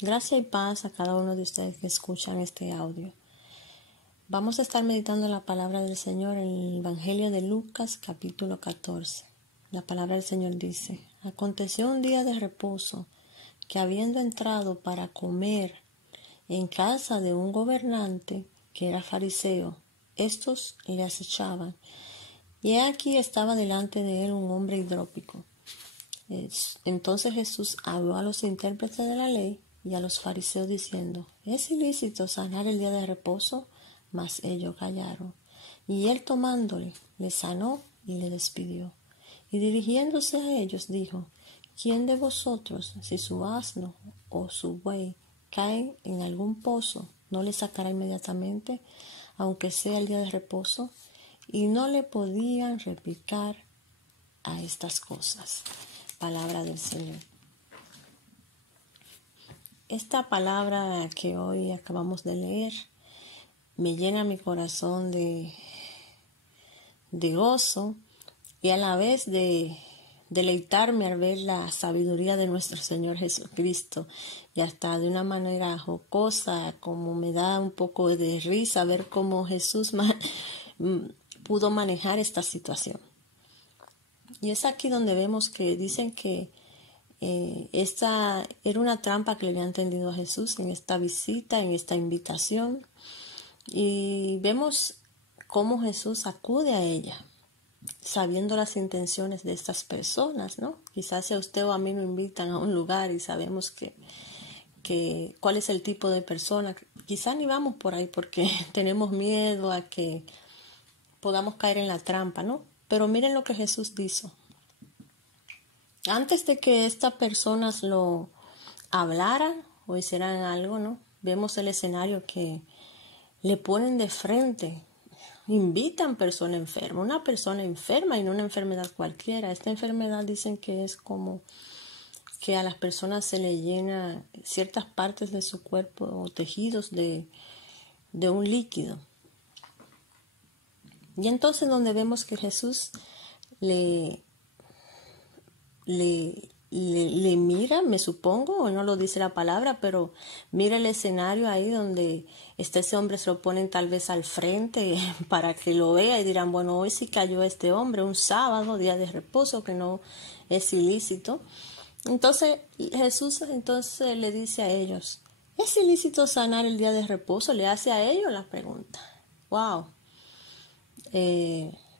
Gracia y paz a cada uno de ustedes que escuchan este audio. Vamos a estar meditando la palabra del Señor en el Evangelio de Lucas, capítulo 14. La palabra del Señor dice: Aconteció un día de reposo, que habiendo entrado para comer en casa de un gobernante que era fariseo, estos le acechaban. Y he aquí estaba delante de él un hombre hidrópico. Entonces Jesús habló a los intérpretes de la ley y a los fariseos diciendo: ¿Es ilícito sanar el día de reposo? Mas ellos callaron. Y él tomándole, le sanó y le despidió. Y dirigiéndose a ellos dijo: ¿Quién de vosotros, si su asno o su buey caen en algún pozo, no le sacará inmediatamente, aunque sea el día de reposo? Y no le podían replicar a estas cosas. Palabra del Señor. Esta palabra que hoy acabamos de leer me llena mi corazón de gozo y a la vez de deleitarme al ver la sabiduría de nuestro Señor Jesucristo, y hasta de una manera jocosa, como me da un poco de risa ver cómo Jesús pudo manejar esta situación. Y es aquí donde vemos que dicen que esta era una trampa que le habían tendido a Jesús en esta visita, en esta invitación. Y vemos cómo Jesús acude a ella, sabiendo las intenciones de estas personas, ¿no? Quizás si a usted o a mí nos invitan a un lugar y sabemos que cuál es el tipo de persona, quizás ni vamos por ahí porque tenemos miedo a que podamos caer en la trampa, ¿no? Pero miren lo que Jesús dijo. Antes de que estas personas lo hablaran o hicieran algo, ¿no? Vemos el escenario que le ponen de frente, invitan persona enferma, una persona enferma y no una enfermedad cualquiera. Esta enfermedad dicen que es como que a las personas se le llena ciertas partes de su cuerpo o tejidos de un líquido. Y entonces donde vemos que Jesús le mira, me supongo, o no lo dice la palabra, pero mira el escenario ahí donde está ese hombre, se lo ponen tal vez al frente para que lo vea y dirán: bueno, hoy sí cayó este hombre, un sábado, día de reposo, que no es ilícito. Entonces Jesús le dice a ellos: ¿es ilícito sanar el día de reposo? Le hace a ellos la pregunta. Wow.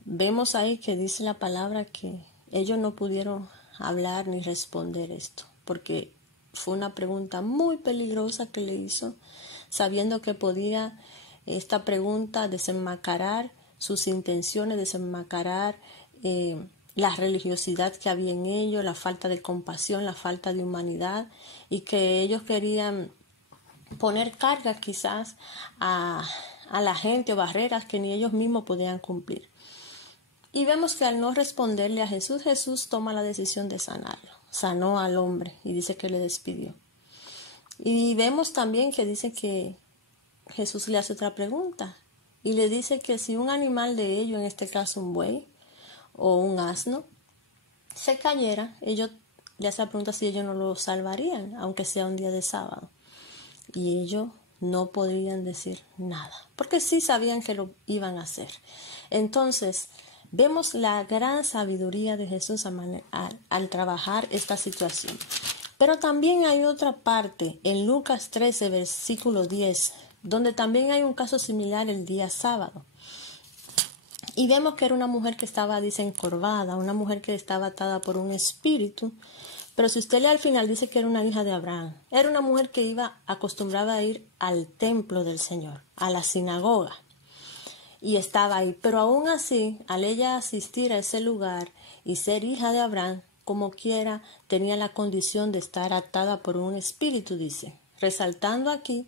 Vemos ahí que dice la palabra que ellos no pudieron hablar ni responder esto, porque fue una pregunta muy peligrosa que le hizo, sabiendo que podía esta pregunta desenmascarar sus intenciones, desenmascarar la religiosidad que había en ellos, la falta de compasión, la falta de humanidad, y que ellos querían poner cargas quizás a la gente o barreras que ni ellos mismos podían cumplir. Y vemos que al no responderle a Jesús, Jesús toma la decisión de sanarlo. Sanó al hombre y dice que le despidió. Y vemos también que dice que Jesús le hace otra pregunta y le dice que si un animal de ellos, en este caso un buey o un asno, se cayera, ellos le hacen la pregunta si ellos no lo salvarían, aunque sea un día de sábado. Y ellos no podrían decir nada, porque sí sabían que lo iban a hacer. Entonces, vemos la gran sabiduría de Jesús al trabajar esta situación. Pero también hay otra parte en Lucas 13, versículo 10, donde también hay un caso similar el día sábado. Y vemos que era una mujer que estaba, dice, encorvada, una mujer que estaba atada por un espíritu. Pero si usted lee al final, dice que era una hija de Abraham. Era una mujer que iba acostumbrada a ir al templo del Señor, a la sinagoga. Y estaba ahí. Pero aún así, al ella asistir a ese lugar y ser hija de Abraham, como quiera, tenía la condición de estar atada por un espíritu, dice. Resaltando aquí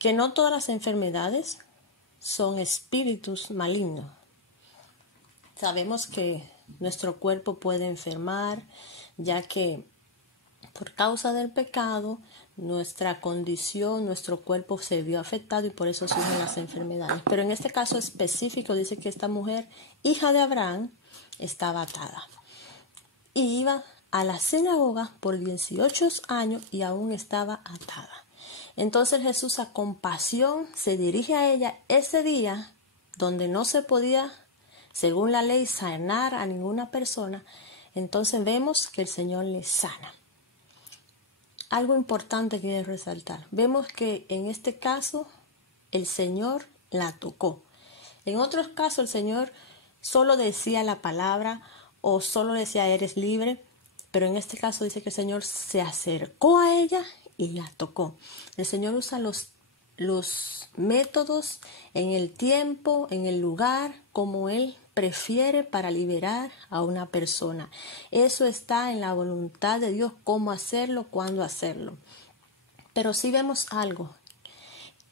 que no todas las enfermedades son espíritus malignos. Sabemos que nuestro cuerpo puede enfermar, ya que por causa del pecado, nuestra condición, nuestro cuerpo se vio afectado y por eso surgen las enfermedades. Pero en este caso específico dice que esta mujer, hija de Abraham, estaba atada. Y iba a la sinagoga por 18 años y aún estaba atada. Entonces Jesús, a compasión, se dirige a ella ese día donde no se podía, según la ley, sanar a ninguna persona. Entonces vemos que el Señor le sana. Algo importante que resaltar. Vemos que en este caso el Señor la tocó. En otros casos el Señor solo decía la palabra o solo decía eres libre, pero en este caso dice que el Señor se acercó a ella y la tocó. El Señor usa los métodos en el tiempo, en el lugar, como Él prefiere para liberar a una persona. Eso está en la voluntad de Dios, cómo hacerlo, cuándo hacerlo. Pero sí vemos algo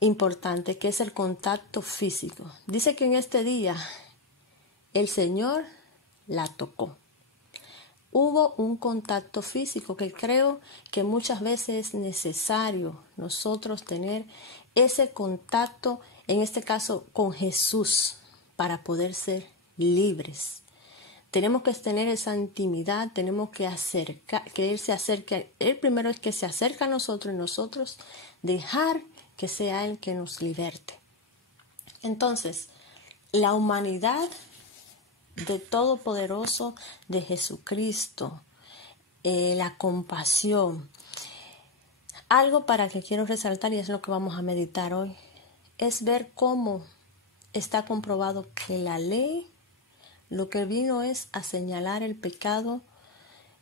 importante, que es el contacto físico. Dice que en este día el Señor la tocó. Hubo un contacto físico que creo que muchas veces es necesario nosotros tener ese contacto, en este caso con Jesús, para poder ser libres. Tenemos que tener esa intimidad, tenemos que que Él se acerque. Él primero es que se acerca a nosotros y nosotros dejar que sea Él que nos liberte. Entonces, la humanidad de Todopoderoso, de Jesucristo, la compasión. Algo para que quiero resaltar, y es lo que vamos a meditar hoy, es ver cómo está comprobado que la ley lo que vino es a señalar el pecado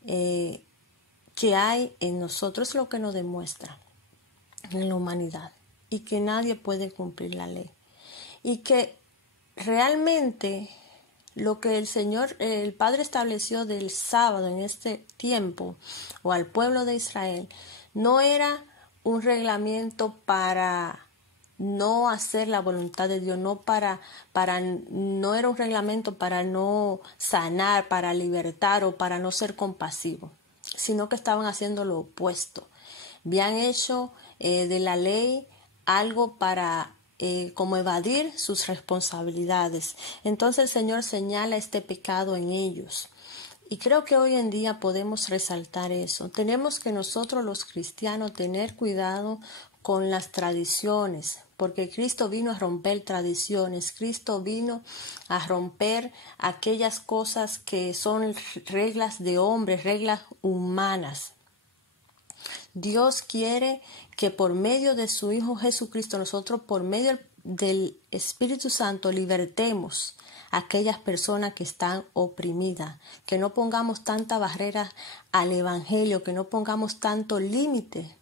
que hay en nosotros, es lo que nos demuestra en la humanidad, y que nadie puede cumplir la ley, y que realmente lo que el Señor, el Padre estableció del sábado en este tiempo, o al pueblo de Israel, no era un reglamento para no hacer la voluntad de Dios, no era un reglamento para no sanar, para libertar o para no ser compasivo, sino que estaban haciendo lo opuesto. Habían hecho de la ley algo para como evadir sus responsabilidades. Entonces el Señor señala este pecado en ellos. Y creo que hoy en día podemos resaltar eso. Tenemos que nosotros los cristianos tener cuidado con las tradiciones, porque Cristo vino a romper tradiciones. Cristo vino a romper aquellas cosas que son reglas de hombres, reglas humanas. Dios quiere que por medio de su Hijo Jesucristo, nosotros por medio del Espíritu Santo libertemos a aquellas personas que están oprimidas, que no pongamos tanta barrera al Evangelio, que no pongamos tanto límite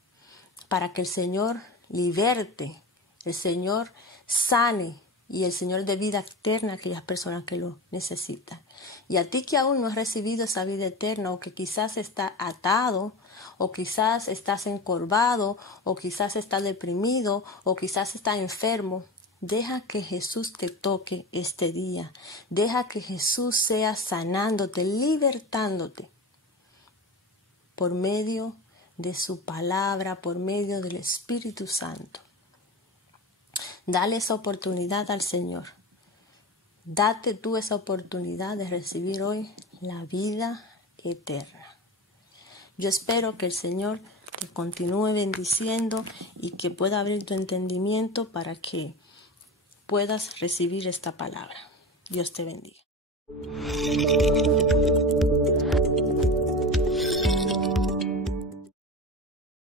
para que el Señor liberte, el Señor sane y el Señor dé vida eterna a aquellas personas que lo necesitan. Y a ti que aún no has recibido esa vida eterna, o que quizás está atado, o quizás estás encorvado, o quizás estás deprimido, o quizás estás enfermo, deja que Jesús te toque este día. Deja que Jesús sea sanándote, libertándote por medio de su palabra, por medio del Espíritu Santo. Dale esa oportunidad al Señor. Date tú esa oportunidad de recibir hoy la vida eterna. Yo espero que el Señor te continúe bendiciendo y que pueda abrir tu entendimiento para que puedas recibir esta palabra. Dios te bendiga.